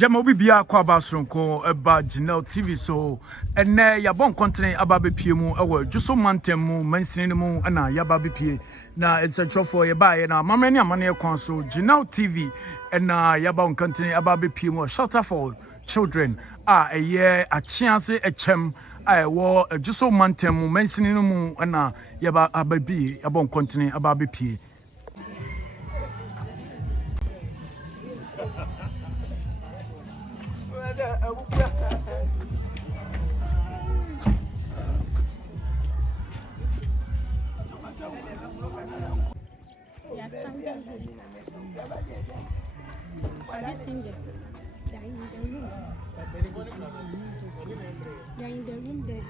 Yamobi bia kwa basonko eba Gyneltv so ene yabon continent ababe pie mu ewo juso mantem mu mansini mu na yababe pie na essential ye ba ye na mamani amane kwan so Gyneltv na yabon continent ababe pie mu shelter for children eye achiase echem ewo juso mantem mu mansini mu na yaba ababi yabon continent ababe pie. They're in the room there.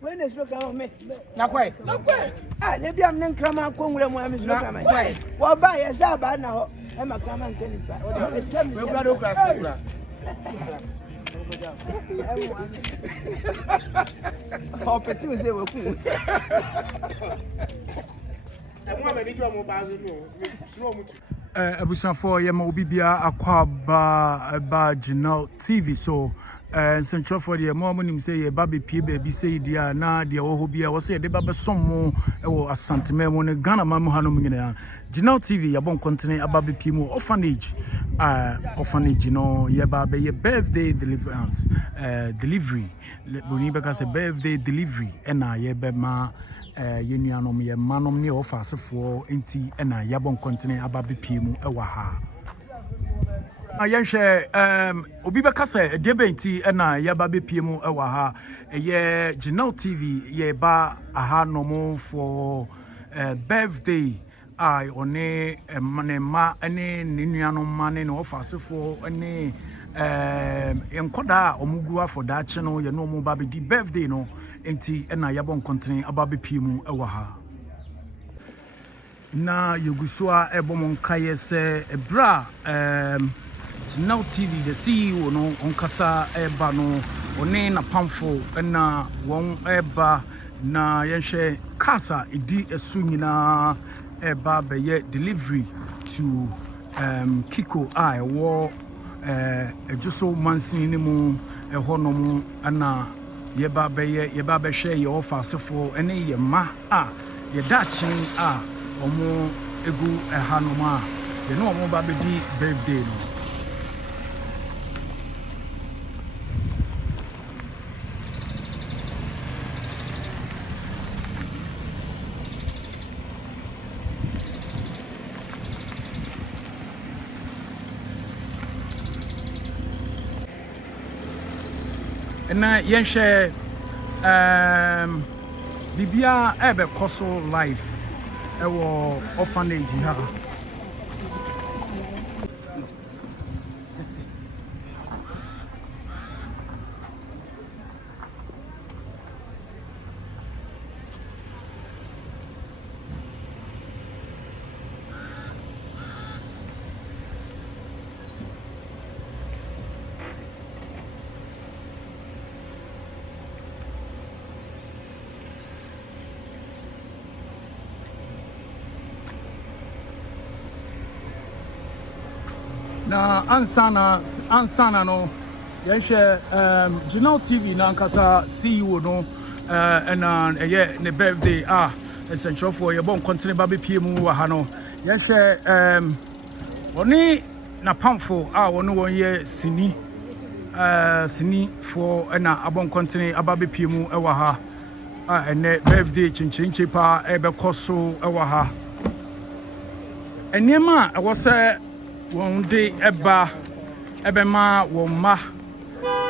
When is look at me? Not quite. Ah, maybe I'm not cramming. Well, buy a Zaba now. I'm a cramming. We've got to cross. Hope it is a Abusanfo ye ma obi bia akwaba ba Gyneltv so central for the mo nim say ye ba be pie ba bi say dia na de wo ho bia wo say de ba be som mo e wo asanteme mo ne Ghana ma mo hanom nyina Gyneltv ya bon continent aba be pie mo orphanage orphanage no ye ba be ye birthday deliverance delivery boni be ka say birthday delivery na ye be ma yenuanom ye manom ne ofa asefo enti na yabon continent ababe pie mu ewa ha ayenhwe obi be kase de benti na yababe pie mu ewa ha ye Gyneltv ye ba aha nomo for birthday I one manema ene nenuanom mane ne ofa asefo ene enkoda omugua for that channel ye no mo ba be di birthday no enti na yabon continent ababe pie mu ewa ha na yogusua ebom nkaye se ebra Gyneltv the CEO no onkasa eba no one na pamfo na won eba na yenhwe kasa edi esu nyina eba beye delivery to Kiku wo ejuso mansini mu ehonom ana yeba be hwe ye offer asefo ene ye ma ye dachin omo egu ehanom ye no omo ba be di birthday no na yenhwe bibia ebe koso life ewo orphanage ha na ansana no yenhwe Gyneltv na nkasa CEO no na eye ne birthday essential for ye bon continent ba be pie mu wa ha no yenhwe oni na pamfo woni won ye sini for na abon continent aba be pie mu e wa ha ene birthday chinchinchi pa ebe koso e wa ha enema e wo se won de ebe ma won ma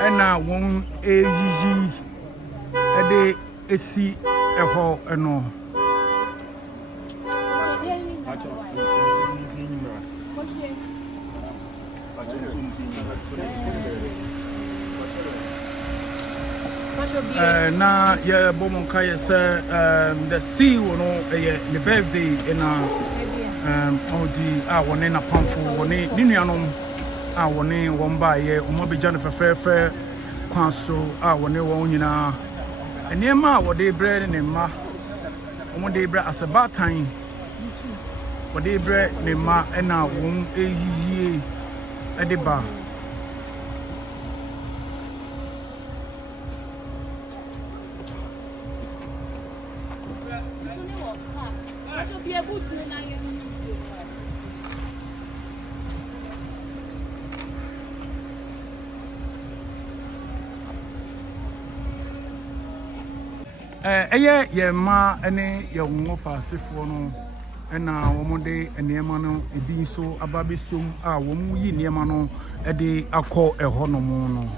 ena won eyiyi ede esi eho eno na ye bomon kai say the sea no the birthday in odi woni na pamfo woni ni nuanom woni won ba ye o mo beja no fefefe kwan so woni won nyina enema wode bre ne ma o mo de bre asabatan wode bre ne ma na won eyiye ediba ye ma ene ye wo fa sefo no na wo mo de enema no ebi so ababesom wo mu yi enema no de akọ eho no mu no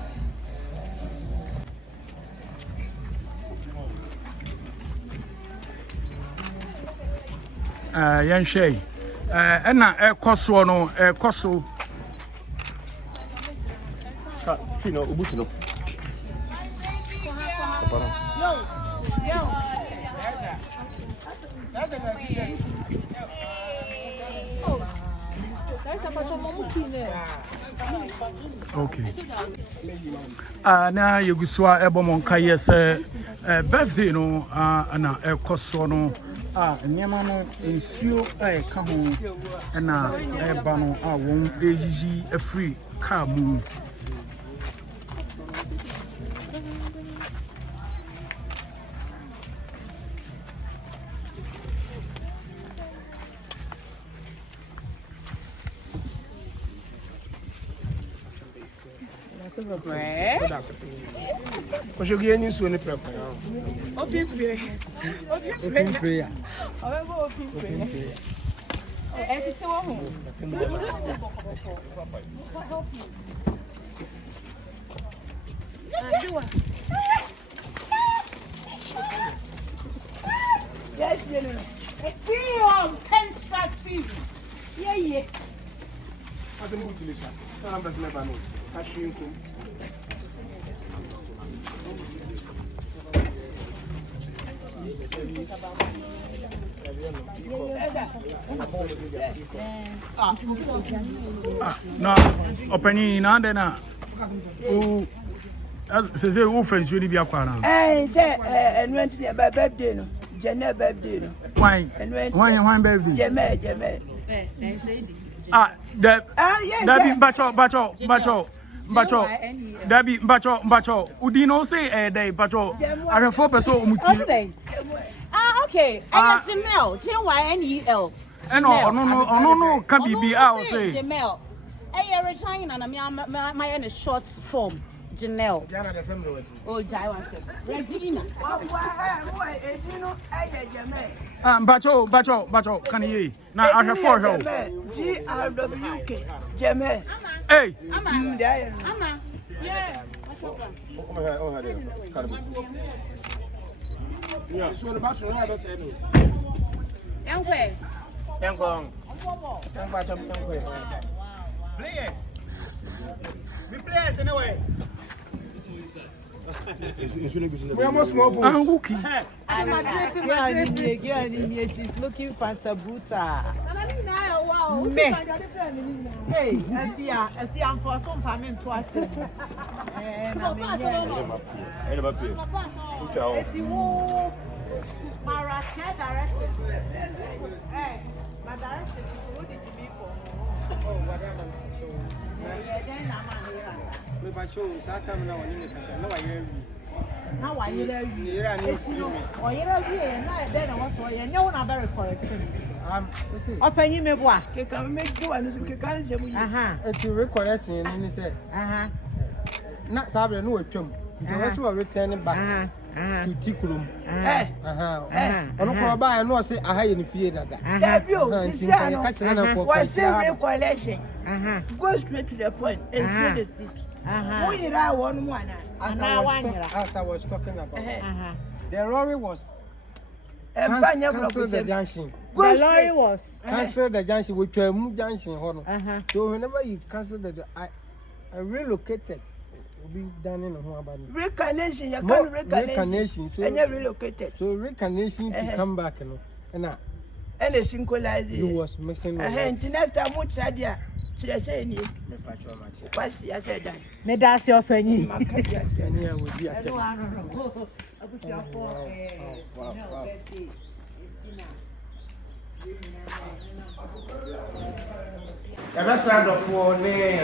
yen hwe na ekoso no ekoso ka kino ubuti no okay na yegusua ebomon kaye se birthday no na ekoso no nyema no ensuo ka ho na eba no won ejiji afri ka mu That's because you're getting into any prayer. Open prayer. Open prayer. Open prayer. It's a home. Yes, you know. I see you on 10 strike TV. Yeah. As a mutilation, I'm just never know. Cashin. na opani na de na o se Orphange ni bia kwa na Say enwent dey birthday no. Jene birthday no. Why birthday? Jeme. Dabi bacho udino say dey bacho ahwefo person omuti Okay. Gynel. Gynel. No can be o say Gynel. Regina na my short form. Gynel. Oh, Regina. Bacho can you na ahwefo help GRWK Jeme. Hey Ama. Yeah. Yeah, so the battery I don't say no. Yankwe. We players anyway. We are more small boys. She's looking for Tabuta. Me. Hey, if you are for some family twice. Hey, my direction is who did you be for? Oh, whatever. We by show, I come now and you can know I hear you. Now I hear you. Or you know, then I was for you. No one very correct. Open you, me boy. Can make you and you can't say, it's a recollection, and he said, not Sabra, no, chum. Those who are returning back to Tikurum. On buy and no say, I had in fear that. What's the recollection? Go straight to the point and say the truth. Who is that one? As I was talking about, the lorry was cancel the junction. The lorry was Cancel the junction, which were moved junction. So whenever you cancel the, I relocated be done in a home. Reincarnation, you can't reincarnation, and you're relocated. So reincarnation to come back, and a synchronize you was mixing. And next time, which idea should I say? What's I said that? Me that's your penny. And here would be a The best round of four, nay, I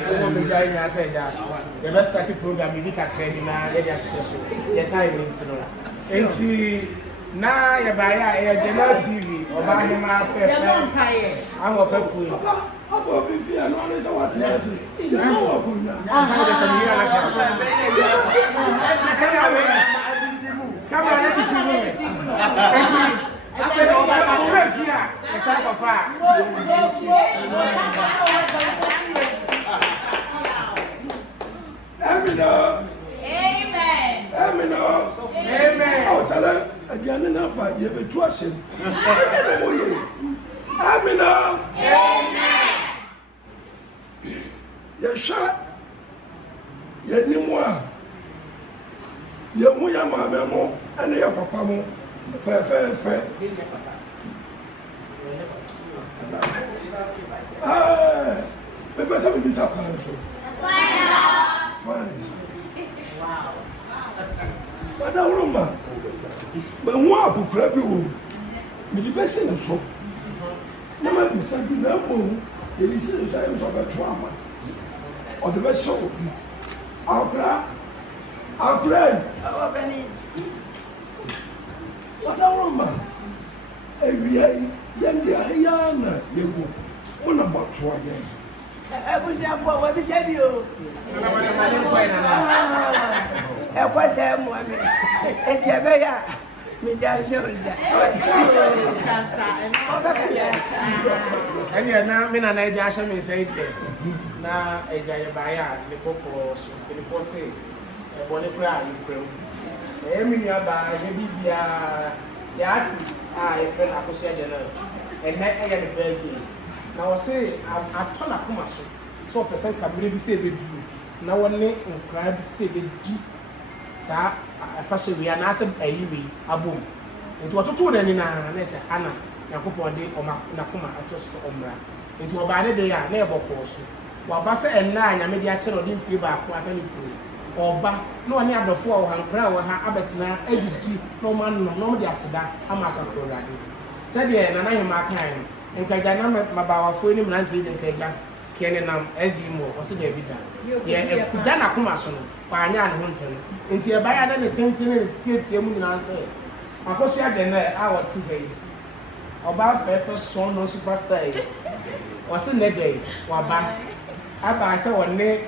said that. The best starting program, you can credit now, your time into know. And she now you buy a Gyneltv or buy him out first. I'm a fair fool. I'm a big fear, no one is what it is. You know what I'm doing. Come on, let me see. I said, oh, I'm here. It's like a fire. Amen. Amen. I'll tell her again and up by you, but to us. Amen. Amen. You shot. You knew what? You want your mamma and your papa. Fair. Maybe some of these are fine. Wow. But now, remember, but one could grab you. Maybe best in the shop. No man is something no more. It is the size of a trauma. Or the best show. I'll play. But now, remember, every year, young, you go. What about try again? I wish I would be said you. I was a woman. And Jabaya, me down shows that. And you're now, men and I just may say, now a Jayabaya, the Coco, the Fosse, a bonnet cry, you crow. Emilia by maybe the artists are a friend of General, and not a birthday. Now I say, I've told a commercial, so a person can really say they drew. Now one name and crab say they do. Sir, I fashion we are not a baby, a boom. Into what to do then in a Anna, Nacopo day or Nakuma, I trust Omra. Into a bad day, I never course. While Bassa and Nine, I made the actual didn't feel back quite any food. Or no one had the 400 crown, her abatina, every no man, no, the Asada, a master for Raddy. Said the and I am my kind. And Kajana, my bow for any man, and Kaja, Kenanam, SG or so they be done. Yeah, Dana Kumason, Panya and Hunton, into a buyer than a tintin and theatre moon answer. I could share the hour today. About first son, no superstar. Or some day, or by I buy so one day.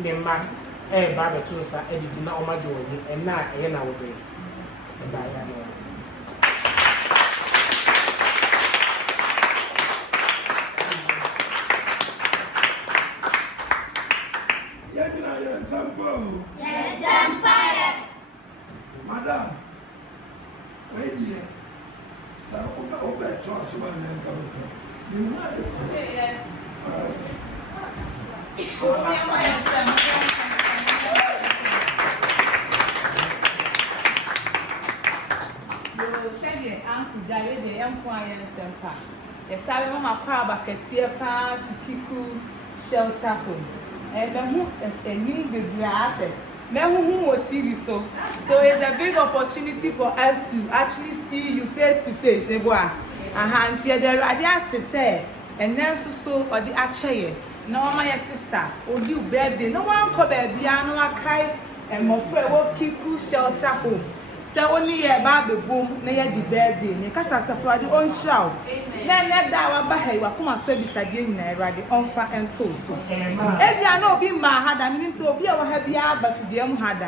Nema baba to sa edidi na o majo woni na e na wo de ba ya no Ya dina ya sampo. Yes, empire. Madam. Wait here. Sa o be to aso ba na nka ko. You know. Yes. To Kiku shelter home. And a new baby asset. TV so it's a big opportunity for us to actually see you face to face. And see the radius say, and then so or the actually. No, my sister, or you birthday. No one come baby, no akai, and my friend will Kiku shelter home. So only a baby boom, near the birthday, because I supply the own shout. Then let that one by you come and service again, the offer and toast. If you are not being mad, I mean, so be our happy, but for them had.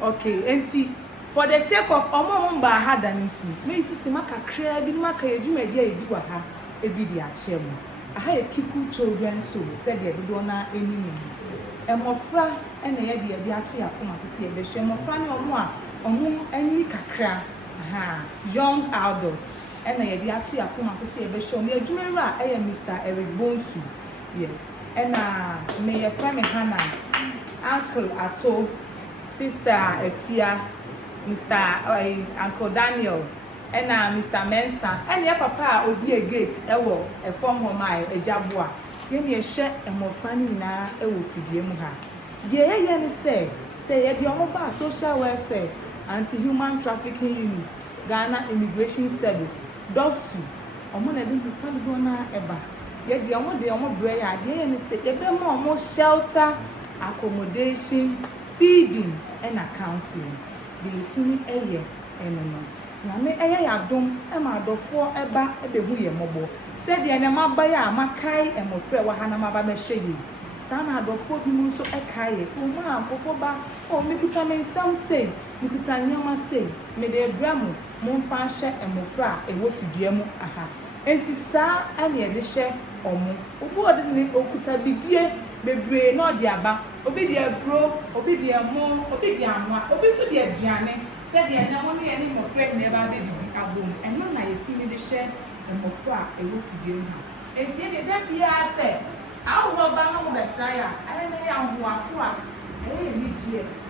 Okay, and see, for the sake of Omamba had an intimate, may you see Maka crab in Maka, you may do a video at Shem. I had a Kiku children so said the donor any and Mofra and the idea the actually come to see a bishop of Fanny or more or more any kakra, young adults and the idea actually come to see a bishop near Jumera, I am Mr. Eric Bonfi, yes, and may a friend Hannah Uncle Ato, Sister Efia, Mr. Uncle Daniel, and Mr. Mensa, and your papa will be a gate, a form of my a jabua. Give me a share and more funny now, a will feed you. Yeah, say, at your mobile social welfare, anti-human trafficking unit, Ghana Immigration Service, those two. I'm going to be funny going ever. Yet the only day I'm going to say, a bit more shelter, accommodation, feeding, and counseling. The team a year and no. Name a dom, and my door for a bar at the William Mobile. Said the animal by a Makai and Mofre Wahanama Shady. Sana do for the so a kaye, Uma, Popoba, or Mikutame, some say, Mikutanyama say, Mede Bramu, Monfasha and Mofra, a wolf diamu, aha. And Tissa and the Elisha or Mo, Obordinary Okuta be dear, Bebre, not Diaba, Obidia Bro, Obidia Mo, Obidia Moa, Obidia Gianne, said the anomaly any more friend never did the album, and none I had seen the share and Mofra, a wolf diamu. And said that be I said. How will Bama Messiah? I don't know who are poor.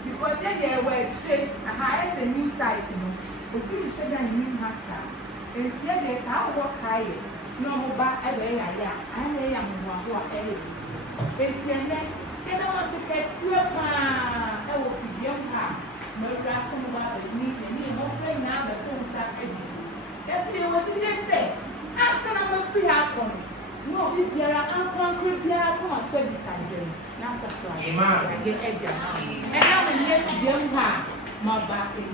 Because they were said, a highest and new site, but we should have new master. And said, yes, how work higher. No more back away. I am who are early. It's a net. They don't want to get super. I will be young. No grass and about the meat and me, no friend now, but don't start everything. That's what they say. Ask them a free outcome. No, there are unconquered, there are come and sweat beside them. Now, surprise. I get edgy. And now, the next young man, my back 80.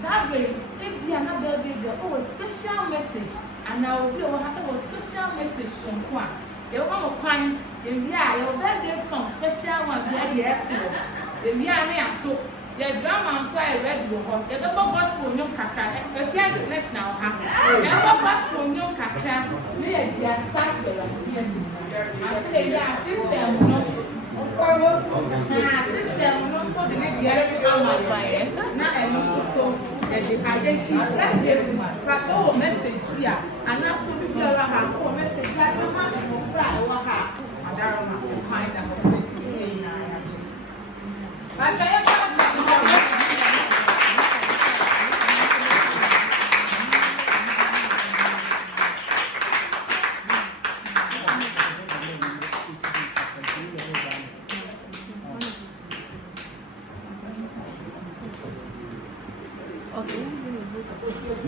Sadly, if we are not building the oh, a special message, and now we will have a special message from Kwan. They want to find the your birthday song, special one, the actual. The Mia to the drama, so I read the whole. The gospel, young Kaka, a international happy. The gospel, young Kaka, we are dear Sasha. I say, yeah, system, no. System, no, so the yes, I'm my now I know so the identity that gave patrol message here, and now so people have a message like no man and cry or have a darama to find a community in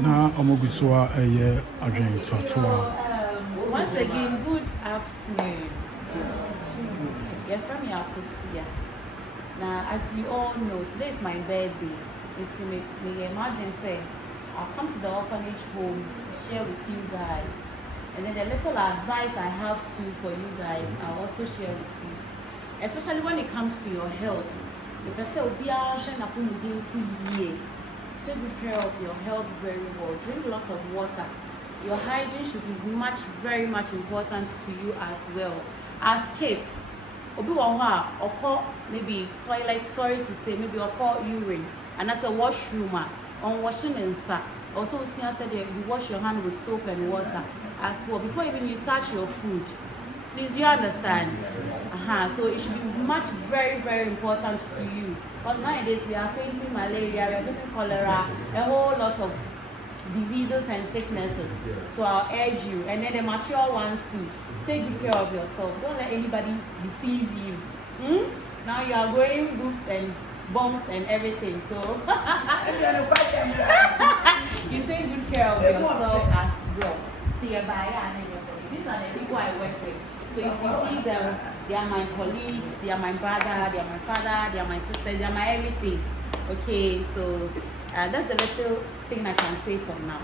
na omoguswa eye again totoa. Once again, good afternoon. You're from Yakusia. Now, as you all know, today is my birthday. It's me imagine say I'll come to the orphanage home to share with you guys. And then the little advice I have too for you guys, I'll also share with you. Especially when it comes to your health. The person will be take good care of your health very well. Drink lots of water. Your hygiene should be very much important to you as well. As kids, maybe toilet, sorry to say, maybe urine, and as a washroom, on washing inside. Also, see, I said you wash your hand with soap and water as well before even you touch your food. Please, you understand? So it should be very important to you. Because nowadays we are facing malaria, we are facing cholera, a whole lot of diseases and sicknesses. So I'll urge you, and then the mature ones too, take good care of yourself. Don't let anybody deceive you. Now you are going groups and bombs and everything. So you take good care of yourself as well. See your buyer. These are the people I work with. So if you see them, they are my colleagues, they are my brother, they are my father, they are my sister, they are my everything. Okay, so that's the little thing I can say for now.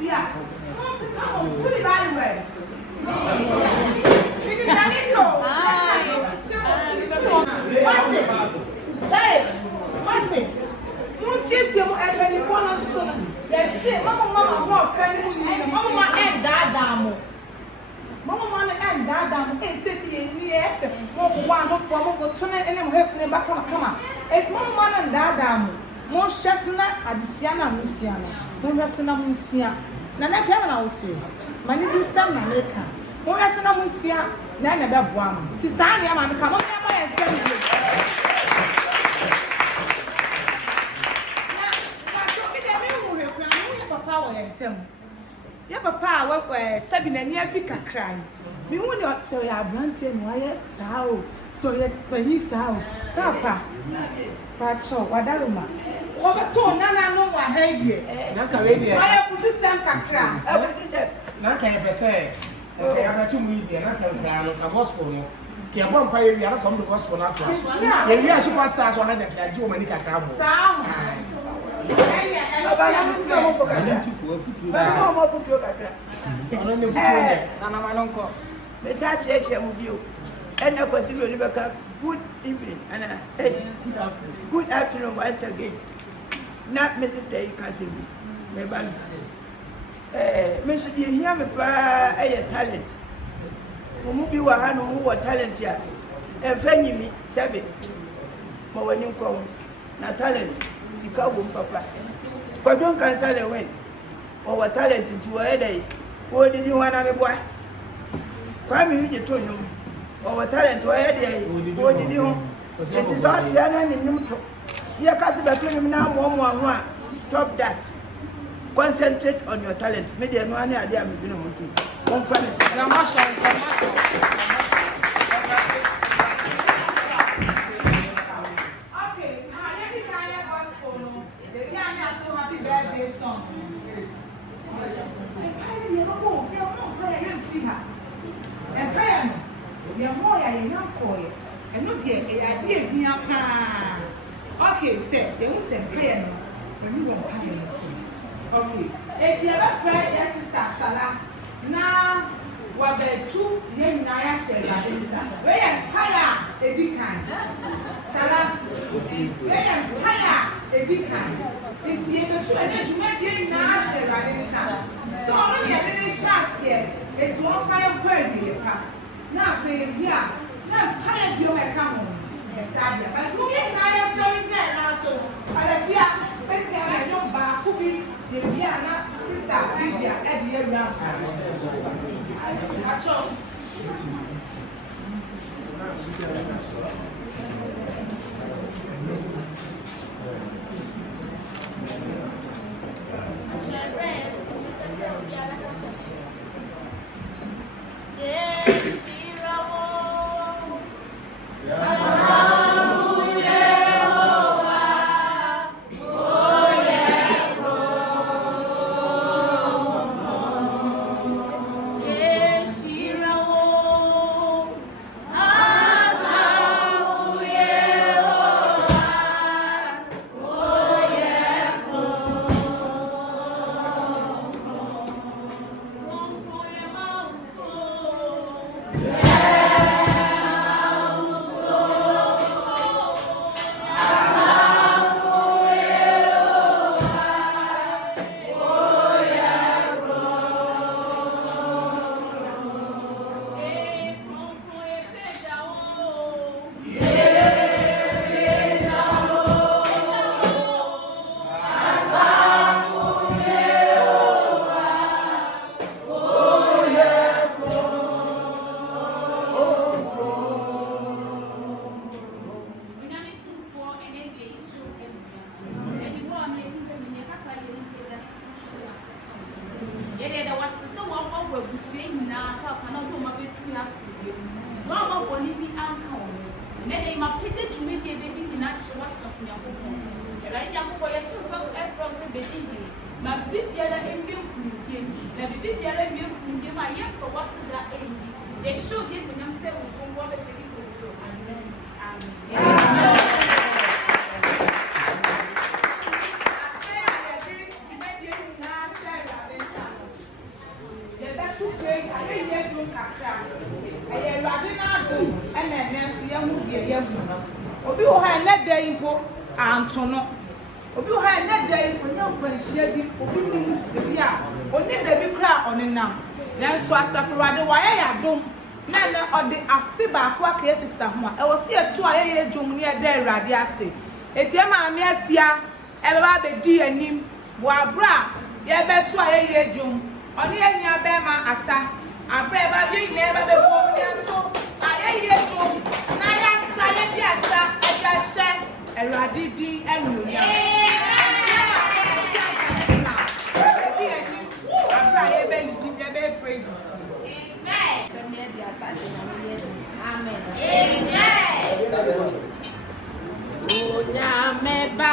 Yeah. mo sesi ye ni e mo wa mo fo mo to na ene mo hefs ne ba kama et mo na ndada mo hyeso na adusia na musia no mo hyeso na musia na pia na wo se mani bi sam na meka mo hyeso na musia na be boa mo ti sa na ma meka mo ya ma ye sem ni papa wa yentem ya papa wa sabi na ni afika krai mi hu ni so ya brante no aye sao so yes fani sao papa pacho wadaruma o ba to nana no wa haidie na ka we die aye putu sem kakra putu sem na ka e bese e ya ba tu mu die na ka kra no ka gospel no ki e bon pa ye wi ara come the gospel na to ye wi a superstars wa ha na ka ji o mani kakra mo sao Baba na mtu mo foka. Baba mo futu kakra. Ono ne futu ne. Na mama no nko. Me sa cheche mu bio. Ena kwasi bi oni beka good evening ana good afternoon once again. Na me sister you can see me. Me ban. Me so die hia me pa talent. Mu bi wa ha no mu wa talent ya. Enfanyi mi sebe. Mo wani nko na talent. Chicago papa kwa don cancel and win our talent to a day what did you want to be boy kwa mi hije to nyum our talent to a day what did you it is all tiana ni nyum to ya kasi beto nyum na mo ho a stop that concentrate on your talent me dey no ani ade am bi no muti on fa ne na masha okay, say they will say prayer no. When you want prayer no. Okay. It's your friend, your sister Salah. Now, what the two young Naya share that is. Where am higher a big kind. Salah. Where am higher a big kind. It's the two and you might get Naya share that is. So only a little chance here. It's one fire bird in your car. Now, for here. Now, higher you may come on. But who is I sorry there now so I fear I don't back who be the Vienna sister Lydia at the area. Obi wo ha na da impo antono obi wo ha na da impo nya kwanhia bi obi nim bi a oni da bi kra onenam nanso asafrade wa ya dom na ɔde afi baako aka sister ho a ɛwɔ se etu a yeye dwom ne ɛda awurade ase etie maame afia ɛbɛba abɛdi anim bo abra yɛbɛtu a yeye dwom ɔne yɛnya bɛma ata abra ɛba bi nyina ɛba bɛbɔ ne ato a yeye dwom na yasa yɛdi asa ɛda hyɛ awurade din ɛnunya abra yɛbɛ lidi yɛbɛ praises. Amen. Amen. Onyameba.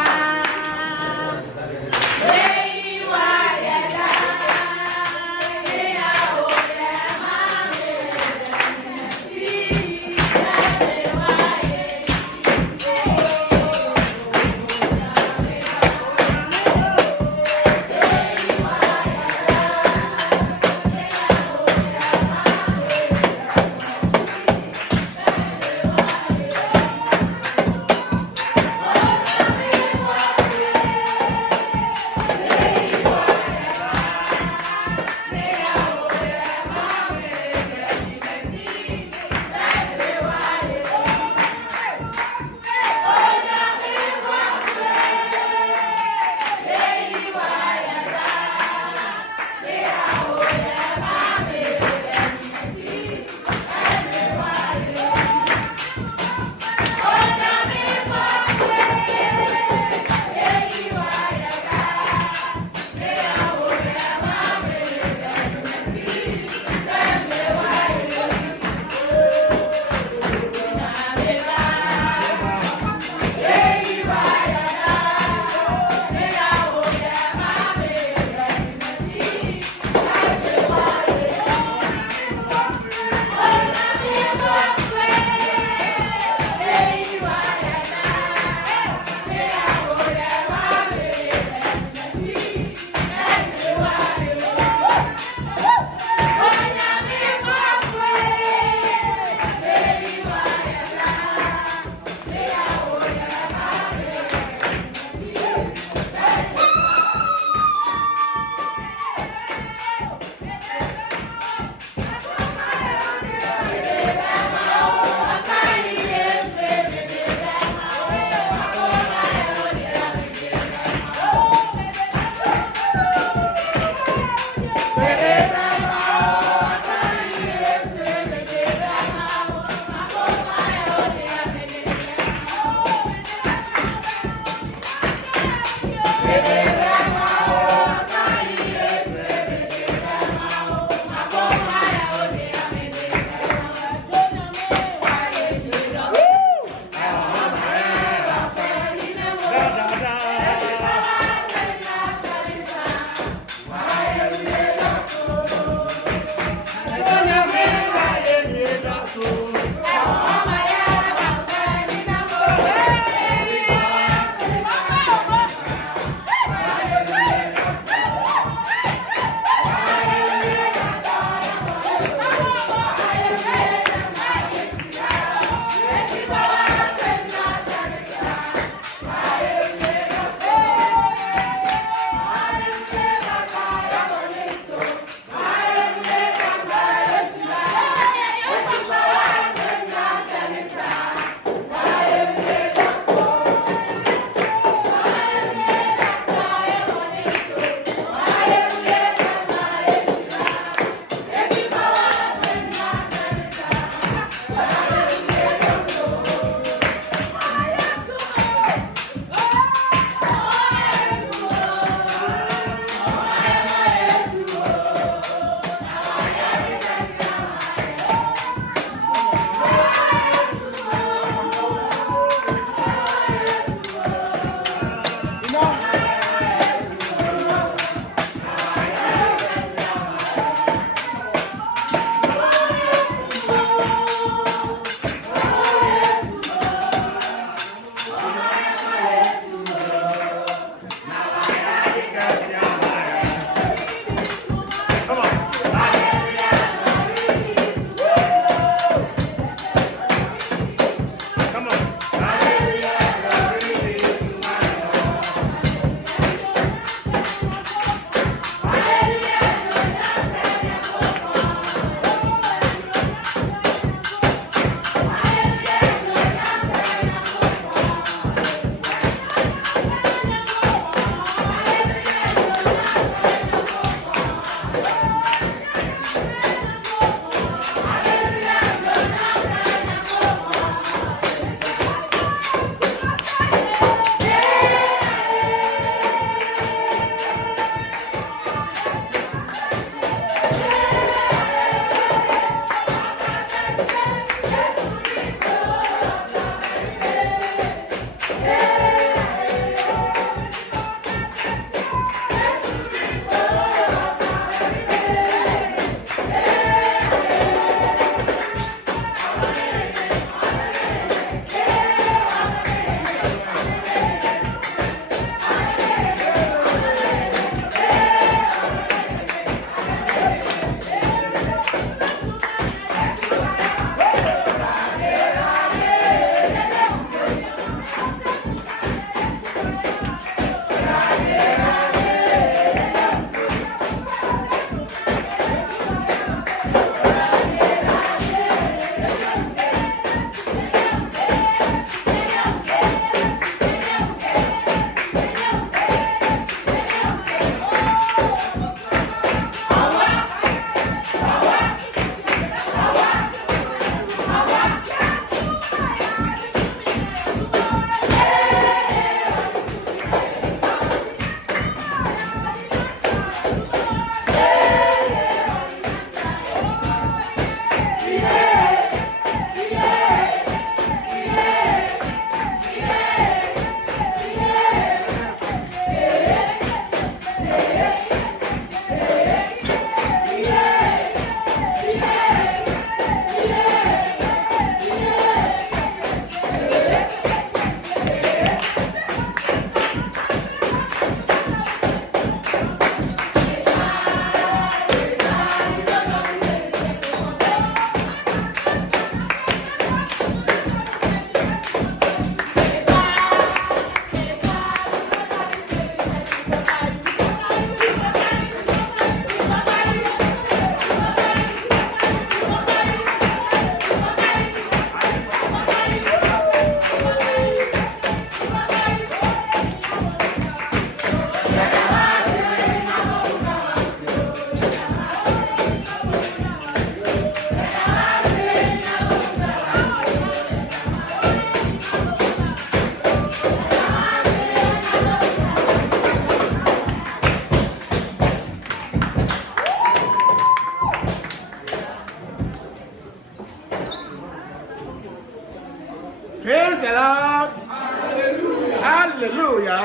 Praise the Lord. Hallelujah. Hallelujah.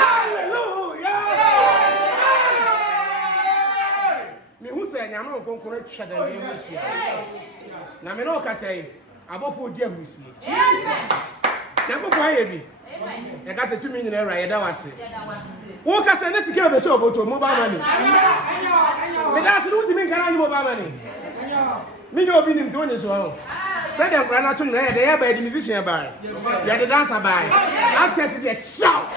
Hallelujah. Me who say nyame okonkoro twa da me musia. Na me no ka say abofo di ahusi. Yes. Nyako kwa ye bi. Amen. Ya ka say tumi nyina ewra ye da wase. Wo ka say na sike be show boto mobile money. Me da se no timi nkara nyi mobile money. Me no obi nim to onye so ho. Say dem kra na to no ye dey by the musician by. Ya the dancer by. Actors dey shout.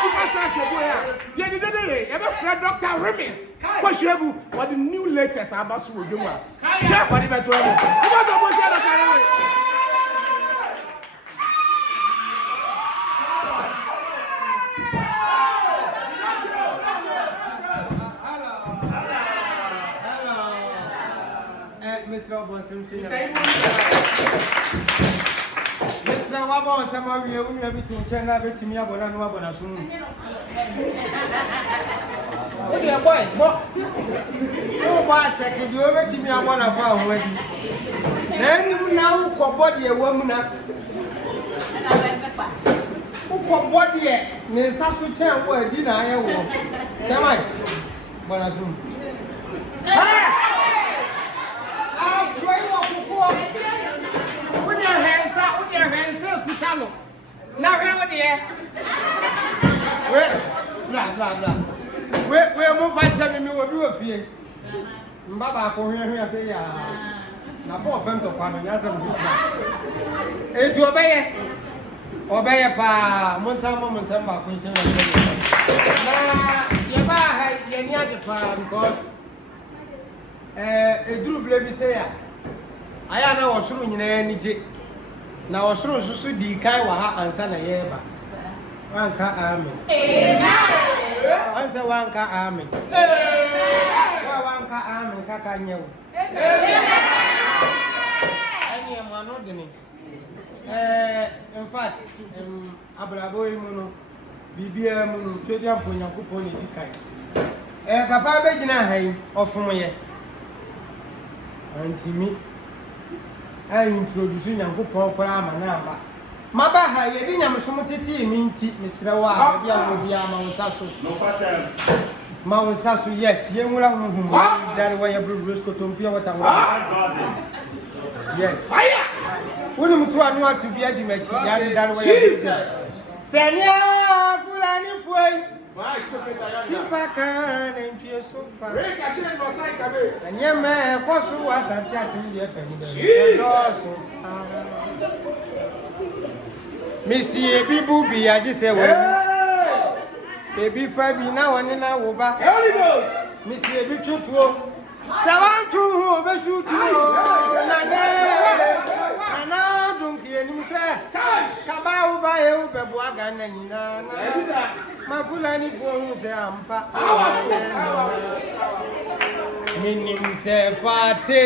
Superstars here. Yeah, the day, ever Dr. Remis. Kwashebu, what the new latest about to do. Yeah, what about to have? It was a bush at Hello. Mr. Robinson. Mr. Wabon, some of you will be to China, bet me about an Wabona soon. What dear boy, what? Oh, why check it? You ever me I want to found wedding. Then now, what body a woman up? What body a Nissasu chair word dinner I will. Tell my Bonasoon. I'll try what with your hands up, with your hands up, Pitano. Now, where are you? We're more vitamin you will do a few. Baba, come here, say, now, poor Bento Pano, it's obey a pa, Monsama, Quincy. Now, Yaba, because a group, let me say. I am now showing in any j. Now, show you the Kaiwa and Sana Yeba. One car army. Answer one car army. One car army, Cacanyo. I am one ordinary. In fact, Abrabo Muno, BBM Muno, Tradian Punakuponi, Kai. Papa Begina, of Fumoye. And to me. I introduce Yanko Papa Manamba. Maba, you didn't have some tea, minty, Mr. Wa, Mount Sasso. No, Mount Sasso, yes, young woman, that way a bruise to Tumpia. Yes, wouldn't want to be a match that way. Sanya, full and way. If I can, and you're so far. And your man, what's who was a catching your penny? Missy, baby, booby, I just say, well, baby, Fabi now and then I will back. Missy, baby, true to Sawan to overshoot and I don't hear him say, Kabao by Uberwagan and my Fulani phone say, I'm meaning say, Fati.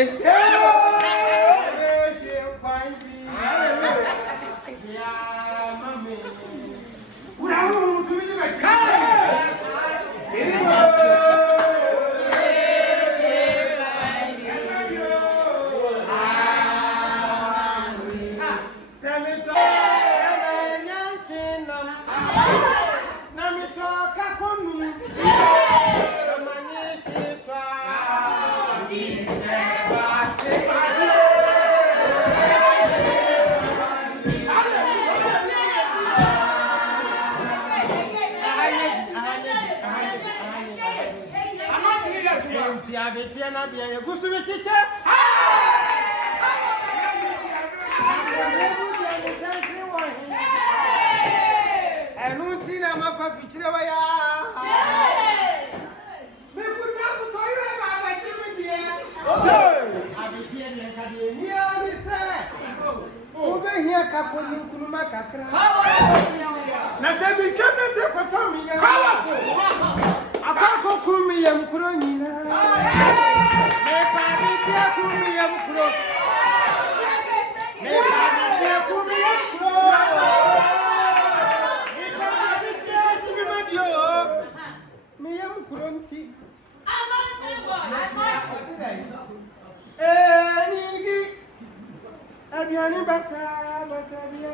Abiani basa bia.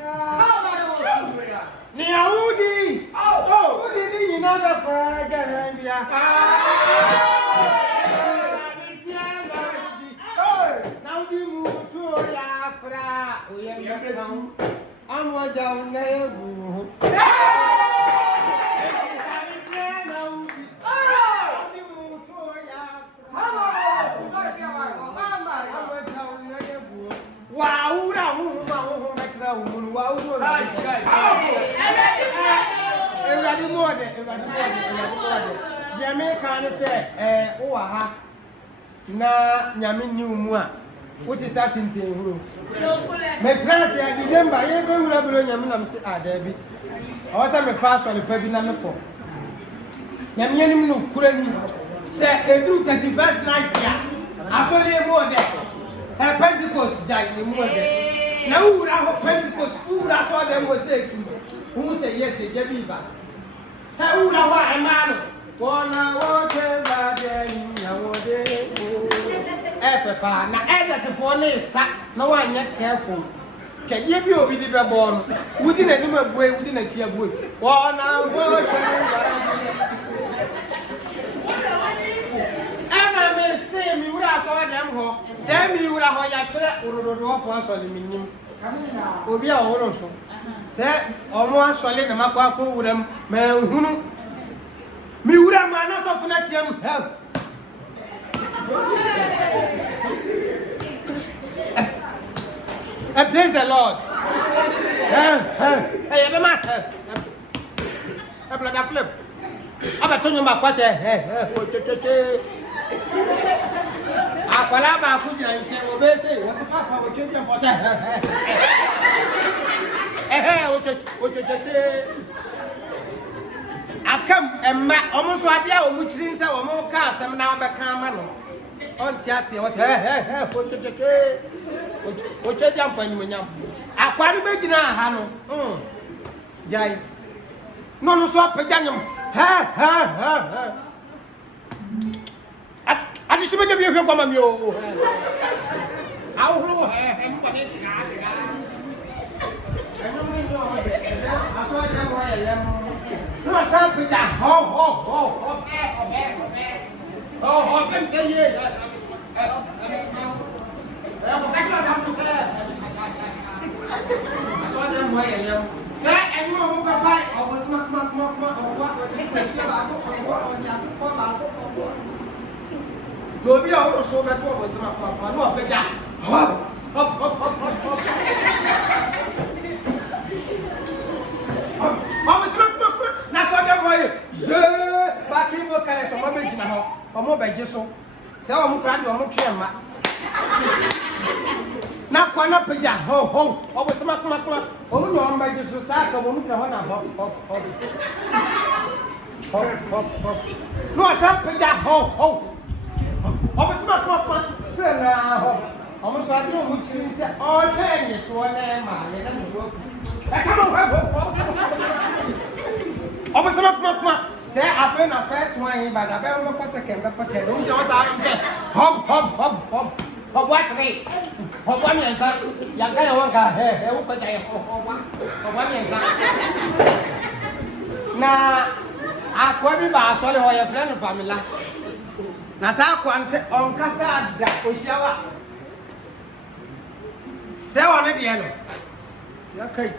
Ni audi. Oh, udi ni na ba kwa Gambia. Now di mutu ya fra o ye ngetu. Amo ja unebu. Everybody more there. Jamaica say, ha. Na nyame ni umu a. What is that in thing? Metra say December, ye go wura bro nyame na me say David. I say me pass on the pedi na me ko. Nyame ni mu no kura ni. Say edu 31st night ya. Afole mo there. Pentecost jai ni mo there. Na wura ho Pentecost, wura so dem go say ku. Who say yes, e je bi ba. Ha wura wa emano. Wona wo te ba de ni yawo de. Efepa na edesefo ne sa na wanya careful. Keye bi obi di be bo no. Wudi na nim abue, wudi na ti abue. Wona wo te ba. Ana me say mi wura so dem ho. Say mi wura ho ya tere orododo ho fo so le minim. Obi a woro so. Say omo asole na makwa ko wuram ma hunu. Mi wura ma na so funa tiam. Help. And praise the Lord. Hey, man. Brother Flip. I'm telling you my question. Akwala ba ku jina nche obese wasi papa wo cheje mposa. Akam emma omo so ade a omo chiri nsa omo ka asem na obeka ama no. Onti ase wo o cheje ampanimonyam. Akwari be jina ha no. Guys. No so apejanyam. Adi se meje bi ehwe kwa mami o. Awhuru mbone tika. Eno mi do aso aja mo ya lem. No san pita. Ho. Pem se ye. Ko kacho da mu se. Aso aja mo ya lem. Se enu mo papa o bo sma o wa. Se ba ko o ja ko ba ko. Lobi a woro so beto o bozima papa no opeja hop na so dem boy je ba ki mo kale so mo be jina ho o mo be je so se o mo kra de o mo twe ma na kwa na peja ho o bozima kuma o mo no be je so sa ka mo mo twe ho na hop no sa peja ho Omo sma kwa still na ho. Omo so ade o chiri se o tenye so na ma ye na no fu. E come on ho. Omo sma kwa se afa na first one ba da be mo ko second be ko third. O je o sa am se hop. Hop what three. Hop one yan sa. Ya ga ya wan ka he o ko jai ho one. Hop one yan sa. Na akwa bi ba so le ho ye friend family. Na sa kwan se onkasa ada ohyawa se wona de no ya kai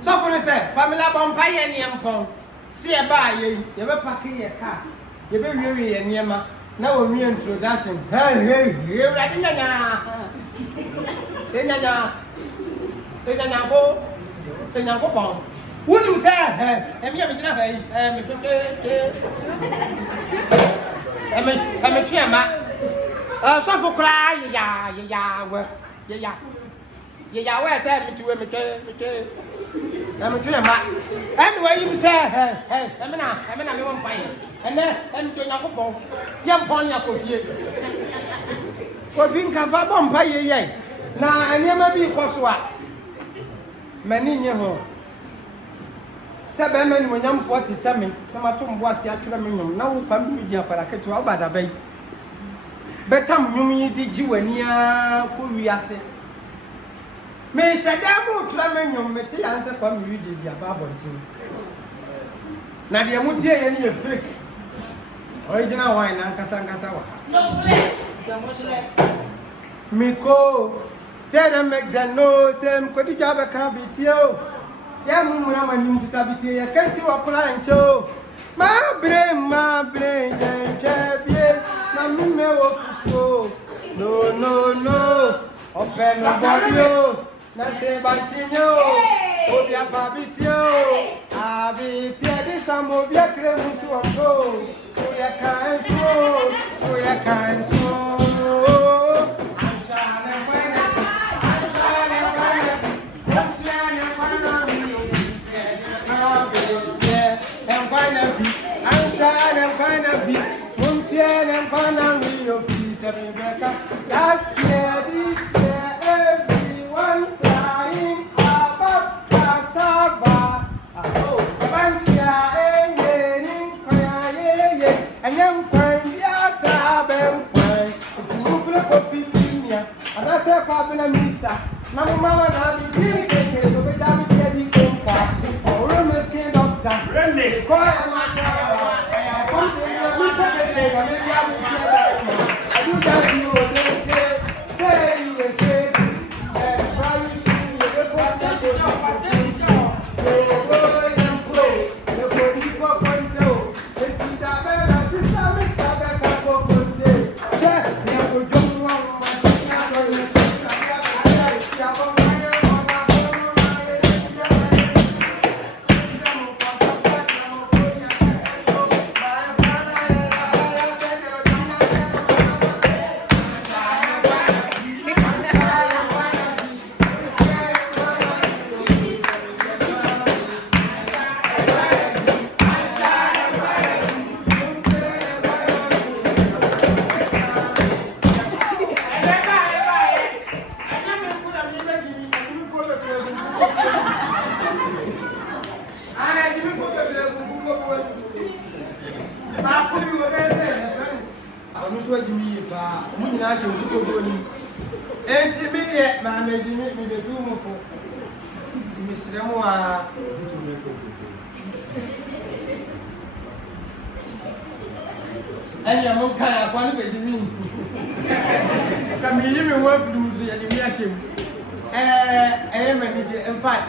so for se family bompa ye ne empon se e ba ye ye be pack ye cars ye be wie ye niema na wo mi introduction hey radi nyanya ko pon wonu se emi ya me gina fa yi me Eme tuema. So for cry ya we say me tuema. Anyway you say eme na me won fire. Ene em to Yakobon. Yam pon ya kofie. Kofi nka fa bom pa ye. Na anyema bi koso a. Mani nye ho. Sebe men mo nyam 47 na matom bo ase atwere me nyom na wo kwa mi gya para ketu obada bai betam nyom yi di giwani a ko wiase Me said that mo tramen your meti answer from you did your babontin. Now the amuti any fake. Original wine and Casangasawa. No play. Miko, tell them make them know same could you job a cabitio? Yamuna when you sabiti, I can see what plan show. My brain, and champion. No. Open the body, nothing but you. Oh, your babitio. I be this time of your cremus or go. So you can so. I'm shining when last year, this year, everyone crying about cassava. And young crying, yes, I've crying. It's a move for coffee, and I said, Papa, Misa. Now, Mamma, I'll be taking so we don't get the car. Or room is skin doctor. Really? Quiet, my child. I come to you, maybe I'll be here. You guys know say, and you're more kind of one with me. Come here, you work for the mission. I am in fact,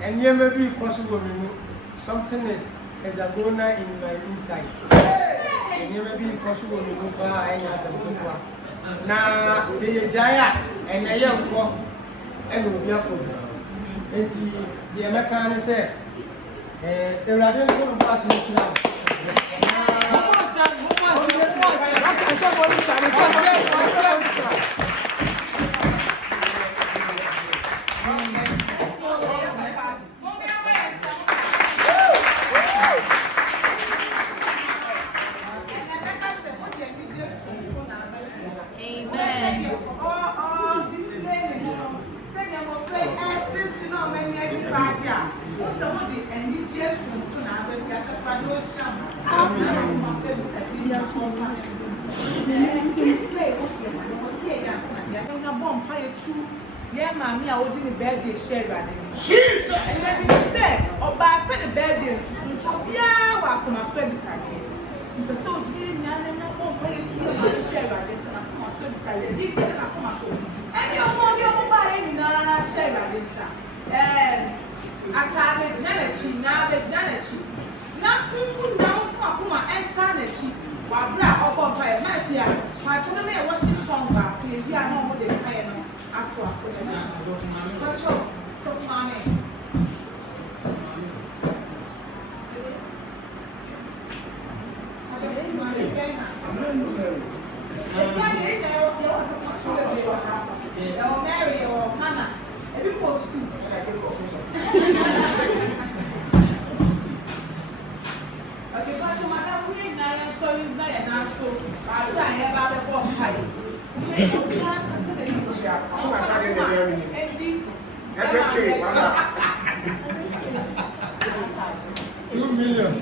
and you may be possible. Something is a boner in my inside. And you may be possible to go by and as a good one. Now, say a giant and a young walk and will be a problem. And the American said, there are no good parts now. Yeah, mommy, I was in the birthday share Jesus! And then he said, oh, but I said the birthday, so yeah, welcome, I swear beside you. The so Jane, and I won't pay to share this, and I come and swear beside you. You didn't come and and you're going to buy any share this. I tell the Janet, now the Janet. Now, come on, enter the cheap. While Brad or by my dear, my children are watching song back. Please, we are not more than paying. Mary or Hannah, every post. Okay, but you might have been there, so you're there now. So I'll try about the bomb high. $2 million.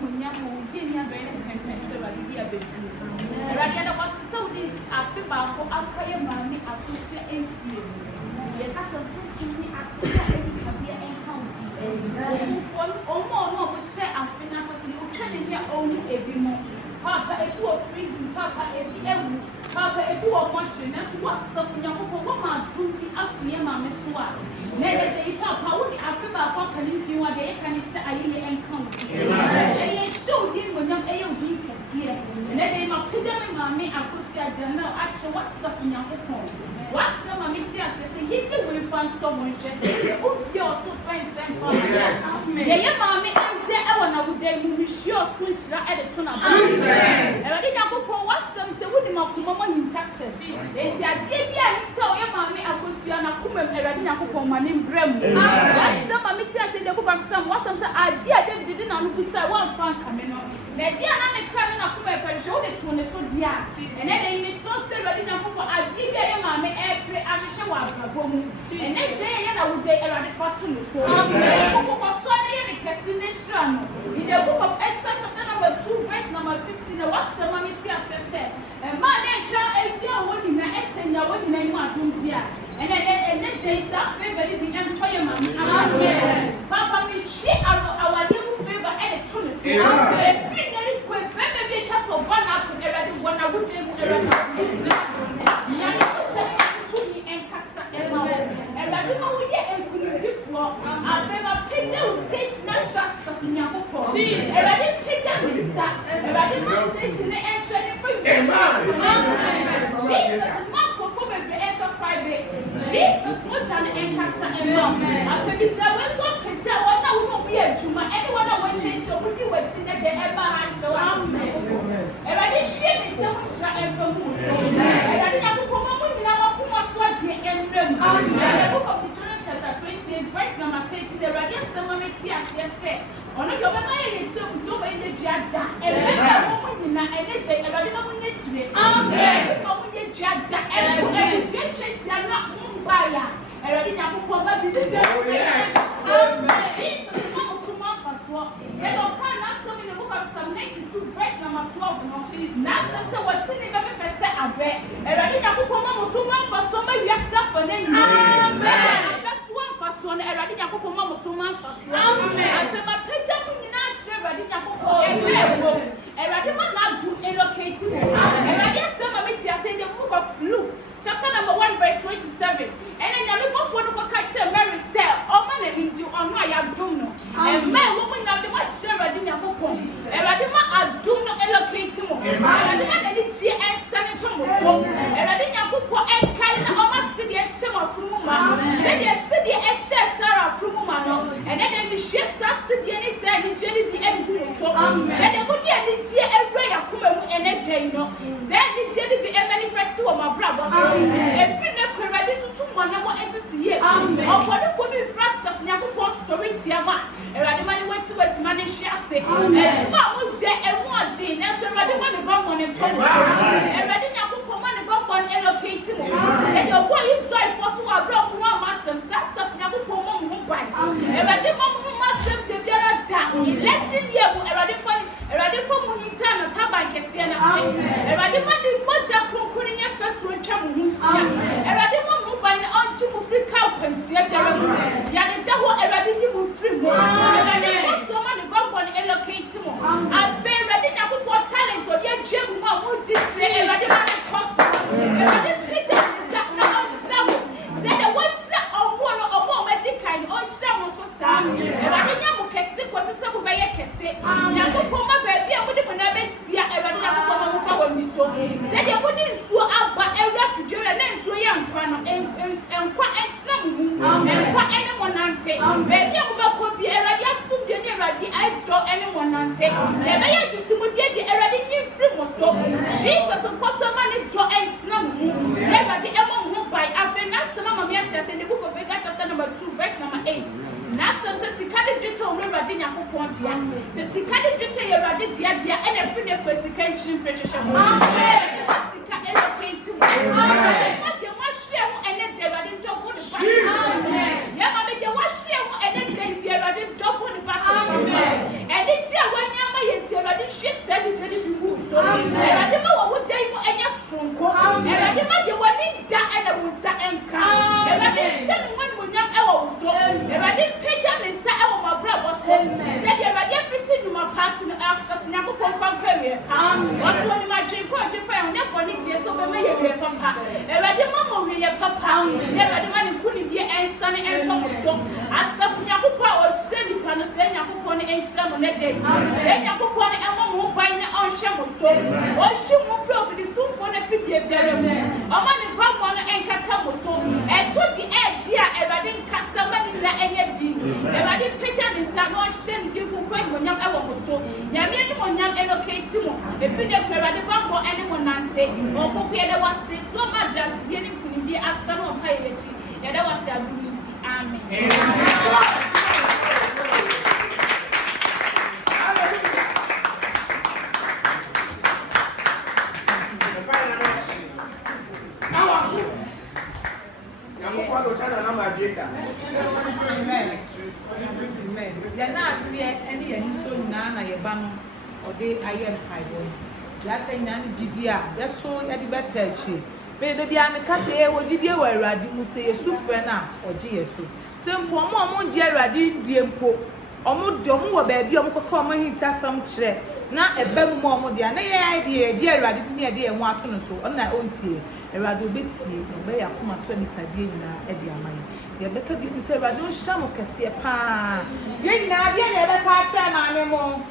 munyamu yenya be pempen so radi dia be du radi ada was so di afi ba ko akaye mami afi enfie ye ka so tumi asika e kabia encounter omo no mo she afi na so di o kane dia onu ebi mo papa ebu o prison papa ebi ewu papa ebu o country na so what's up nyakopo wo ma du bi afi mami so a na ye dey papa wo di afi ba ko kane fi wa de kan se ayi encounter e show di mo nyam e yo di kesiye na dey ma pija me mami akosi agana ache what's up nyakopo what's up mami ti asese ye bi we fan so mo je o bi o so fan sempa ye mami anje e wona wo dey mu hwi o kunshira e de to na ba e di nyakopo what's up se wo di makoma mo nyintase e ti ade bi a nita o ye mami akosi na kuma e di nyakopo ma ne mbrem what's up mami ti asese de ko ba sam what's up ade a David di na no bi sa wan fan kame no na di ana ne kra na kuma e pere so de to ne so dia e ne dey mi so se e di nyakopo ade bi a ye mami e pre ahwehwe wa abrabo mu e ne dey ye na wo dey e rade fatu no so amen ko so na ye ne kesi ne shira no in the book of Esther chapter number 2 verse number 15 what's the mami ti asese e ma na twa ehia woni na Esther nya woni na mu adum dia and then there is that favor if you enter your mami amen papa mi shi awade mu favor e to no so e bring any kwe bebe bi cha so one up e rade wona wo dey mu e rade ya ni to tell to me enkasa e ma e rade ma wo ye enkunidifo abema page station na trust of nyakopo e rade page ni sa e rade ma station e enter ni amen Jesus ma ko for be answer private Jesus what an enkasa e ma after bi ja we so page wona wo no be adwuma anyone that want change so we we chi na de e ba ha so amen e rade hie ni se mo shira e fa mu e rade nyakopo ma mo nyina wa ko so ade enrem amen the book of the John chapter 28 verse number 30 the rade sama me ti ase se ono yo be ma ye ti o so be de dia da e be mo nyina e de je e rade ma mo nyetire amen ma mo nye dia da e ko e fi twehia na mbaya e rade nyakopo ma bi bi yes amen Jesus ma mo so ma paso e lo kan na so in the book of Psalm 92 verse number 12 no na so what ni be be fese abe e rade nyakopo ma mo so ma paso ma wi asa for na ni amen so na erade nyakopo ma mo so ma fa amen afema peja mu nyina kire erade nyakopo erade ma na do allocate mo erade sama me ti ase in the book of Luke chapter number 1 verse 27 and then nyame bofo no ko ka kire Mary say o ma na ni di ono aya dum no amen wo mu na de ma kire erade nyakopo erade ma adum no allocate mo erade ma na ni tie ensane to mo so erade nyakopo enkai na o ma se de ehye ma funu ma se de Sarah from Mano, and then we share Sassy and said, Jenny be anything so. And then would you any tear and ray of Kumu and a day no? Said Jenny be a manifest to my brother. And Pinnacle ready to 2 1 hour as a year. Or what if we press of Napo sorry, Tiama, and I demand went to it to manage Yassi. And tomorrow, and one day, that's the ready one about one and 2. And ready Napo man about one allocate him. And your boy is so possible, I brought one master, Sassa. Erade mo masem te biara da election year mo erade fo mo hita na taba kese na se erade mo ni moja kronkron nya feso ntwa mo hunsia erade mo ban onti mo free cow pensia biara mo ya de da ho erade ni mo free mo erade mo so ma ni babo ni allocate mo abe erade na ko talent o dia dwe mo di se erade ma ni cost erade peter na on shawo say the what kind o shamo so sa erade nya mo kese ko se ko be ye kese nya ko ma ba bia mo de mo na betia erade nya ko ma mo fa wo ni so se de mo di nsuo aba ewra fidwere na nsuo ye nkwa no enkwa entina mu enkwa ene mo nante ba bia mo ba ko bi erade asum de ni erade aidro ene mo nante de be ye titi mo de erade nyi firi mo so Jesus ko so ma ni dro entina mu erade e mo ho bai afena sama ma me ate se the book of Vega chapter number 2 verse number 8. Nasa se sikade dwete o rade nyakopon dia. Se sikade dwete ye rade dia e na fine ko sika nchiri prehwehwe mo. Amen. Sika elocate mo. Amen. Ma ke ma hwe ho ene de rade ntopo ne ba. Amen. Ya ma me ke wa hwe ho ene de rade ntopo ne ba. Amen. Ene ti a wanya ma ye Never the money couldn't be a son and Tom. As some Yakupa or Shelly Pan, send Yakupon and Shaman a day. Then Yakupon and one who buy on Shaman. Or she will profit the soup on a 50 of their man. A man in Pamon and Catamo. And took the egg here, and I didn't cast the money in any deed. And I didn't picture this time, no shame, you could quite when young ever was so. Yamian when young allocate Timo. If you never had the bumble anyone Nante, or Popier was so much as getting couldn't be as some of piety. And that was their community. Amen. You're not seeing any so nana, your ban or day I am hiding. That thing, Gidia, that's so at the better. But the Amicasi, what did you wear? I didn't say a superna or GSO. Simple Mamma Gerard, dear po, or more domo, baby, or come and hit us some chair. Not a bell more, the idea, Gerard didn't near dear Watson so on my own tea. A radu bitsy, no way I come and swim Sardina, Eddie Amay. You better be Mr. Radu Shamo Cassia. You're not yet ever catch a mamma.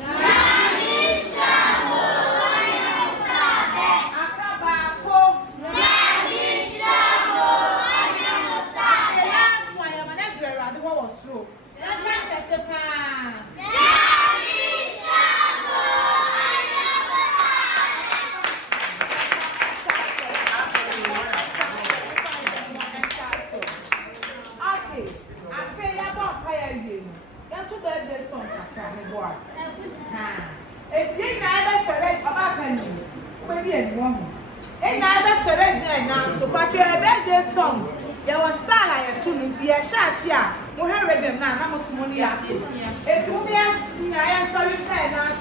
There was style I have 2 minutes. Yes, yeah. We have read them now. I'm a money artist. It's movie. I am sorry,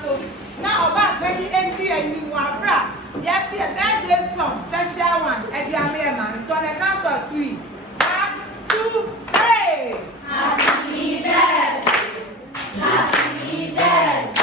so now about when you entry and you are bra. Yet, a bad day song, special one at the American. So on the count of 3. 1, 2, 3. Happy birthday. Happy birthday.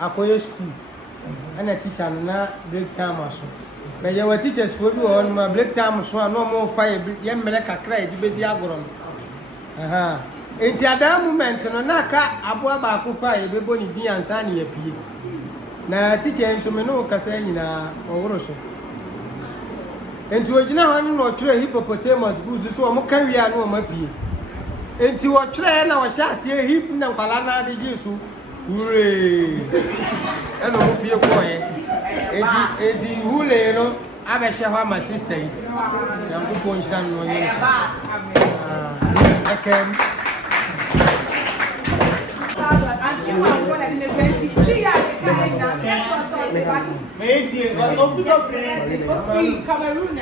Akoye school and a teacher na break time aso but your teachers for do on my break time so no more fire yem mele kakra e di agoro aha enti ada moment no na ka aboa ba akokwa e bebo ni din ansa na ye pie na teacher nso me no kasa nyina oworo so Enti ogina hanu no tire hippopotamus goods so mo kan wi anu o mapie. Enti wo tire na wo hya ase hip na kwala na de jesu. Ure. Eno mo pie ko ye. Enti hule no abehye ho my sister yi. Yam ko ponchira no ye. Okay. Auntie, I'm going to the 23 years. Cameroon,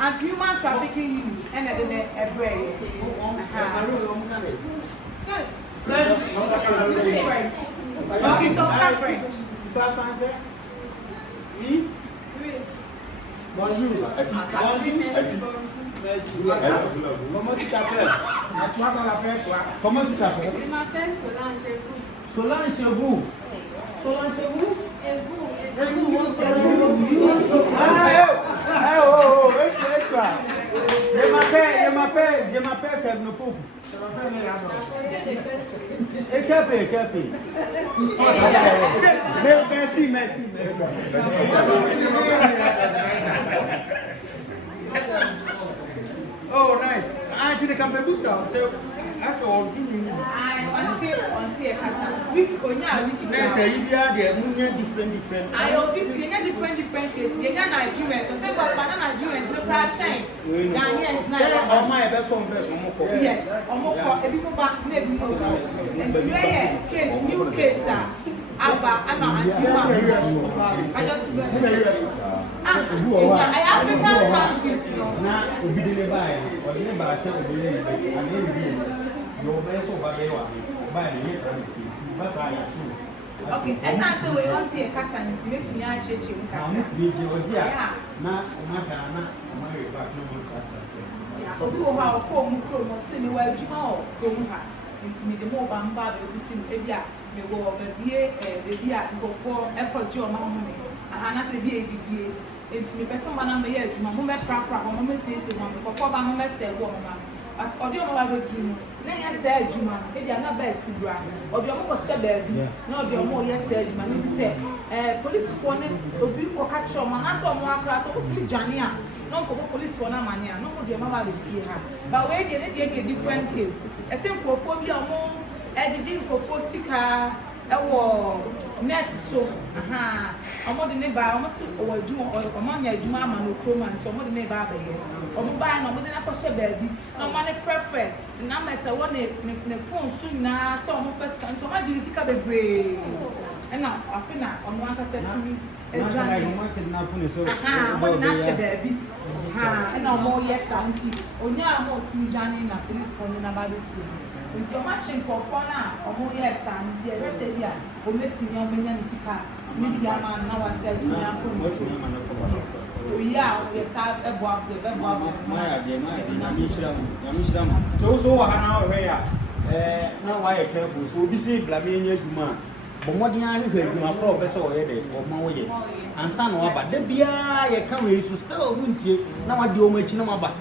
anti-human trafficking unit, and then a break. French. Bonjour. Comment tu t'appelles? Toi, ça l'appelle toi. Comment tu t'appelles? Je m'appelle Solange et vous. Solange chez vous. Solange chez vous? Et vous? Et toi? Je m'appelle Kevin Pope. Et quel pays? Merci. Oh, nice. I did a campaign booster. So, after all, do you need? Until a casa. We different. Different. I will give you different cases. You are Nigerians. Don't think about Nigerians. No crowd change. Ghanaians now. Oh my, that's one verse. Yes. Omoko. People back. Never go. And today, case new case. Abba, I'm not anti-human. I just I African countries. Now, we be delivered. Or you never said we believe. And then your best over there. By the years, but I am too. Okay, that's not the way on to a casa and to make me a church. Now, let's be your dear. Now, my back to although how home was semi well, you know, go into me the more bamba, you see, maybe I go over here, maybe I go for apple jaw, mamma, and that's the DAG. It's me, someone I'm here, my mom, proper, mamma says, before my mom said, woman. But or do you know what I do? Then I said, Juma, if you are not best, or the more shabby, no, the more yes, said, man, you say, police for it, will be for catch on my answer, more class, or what's Jania? No police for no money, no more your mama will see her. But where they get a different case, a simple phobia more, editing for Sika. Net so, I'm more than neighbor, almost or do or among your Juma no chroman, so more than neighbor, or buy no more than a posher baby, no money friend, and now myself one in the phone soon now, so I'm first come to my Jessica be brave. And now, I feel now, on one said to me, a giant one Nasha baby, and no more yes, auntie, only I'm more to me, Johnny, and police for me about this. So much in Corpona, or more yes, and the rest of you, who makes me young men in Sika, maybe a man now I said to me, we are, yes, I've above the so now, now I am careful, so be say, blaming you, man. But what do you my professor or my way? And son, but the beer, you come with still won't you? Now I do much no matter.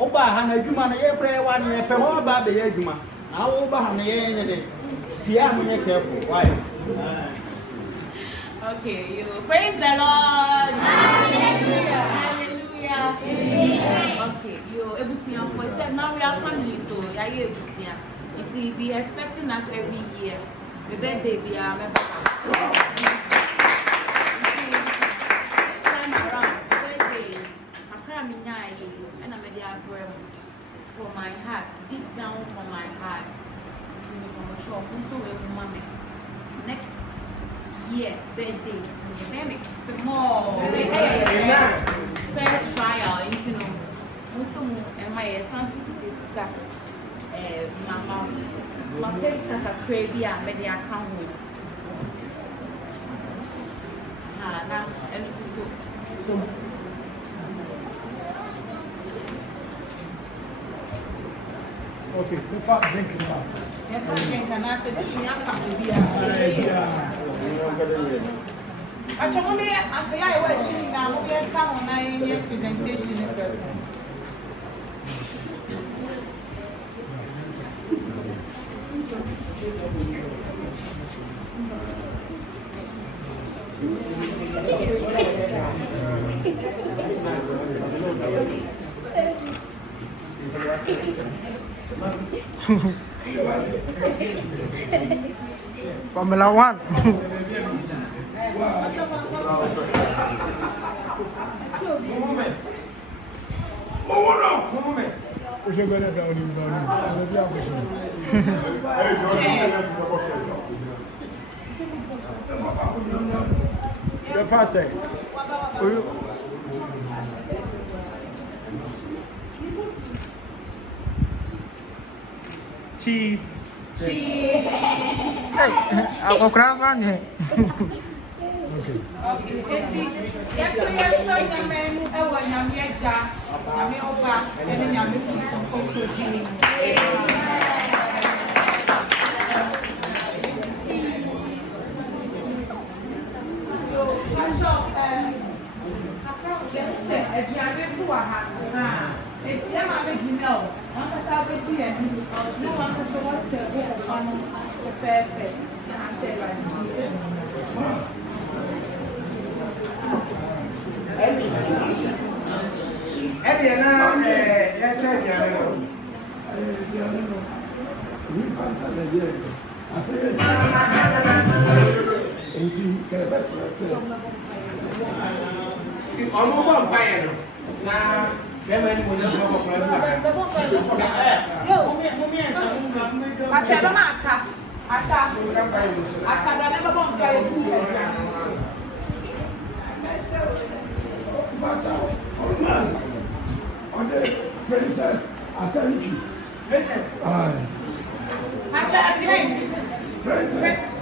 Oba, Hannah, you man, a prayer one year per hour about the Yaguma. Now, over Hannah, Tia, careful. Why? Okay, you praise the Lord. Hallelujah. Hallelujah. Okay, you Ebusia for said now we are family, so I Ebusia. It will be expecting us every year. The birthday be our member. This time around, birthday, I'm cramming and I'm it's for my heart, deep down from my heart. It's going to be sure next year, birthday, small, first trial, you know, and my something to discuss. My best at a crazy and many account. Now, and it is so. Okay, who fought drinking now? If I drink and I said, that's me, I'm coming to be actually, I was shooting now, we have come on 9 year presentation. Formula 1. You're faster. Cheese. Cheese. I'll cross on here. Okay. Yes, Yaman, Yamia, Yamioba, and then Yamisu. It's Yama Gyneltv. One was our Gyneltv. No one was the one to perfect. I share like this. Princess, I thank you. Princess. Princess.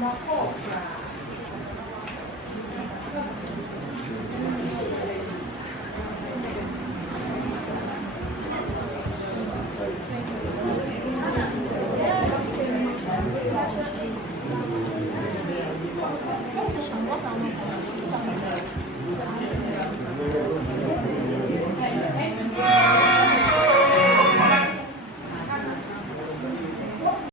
number 4.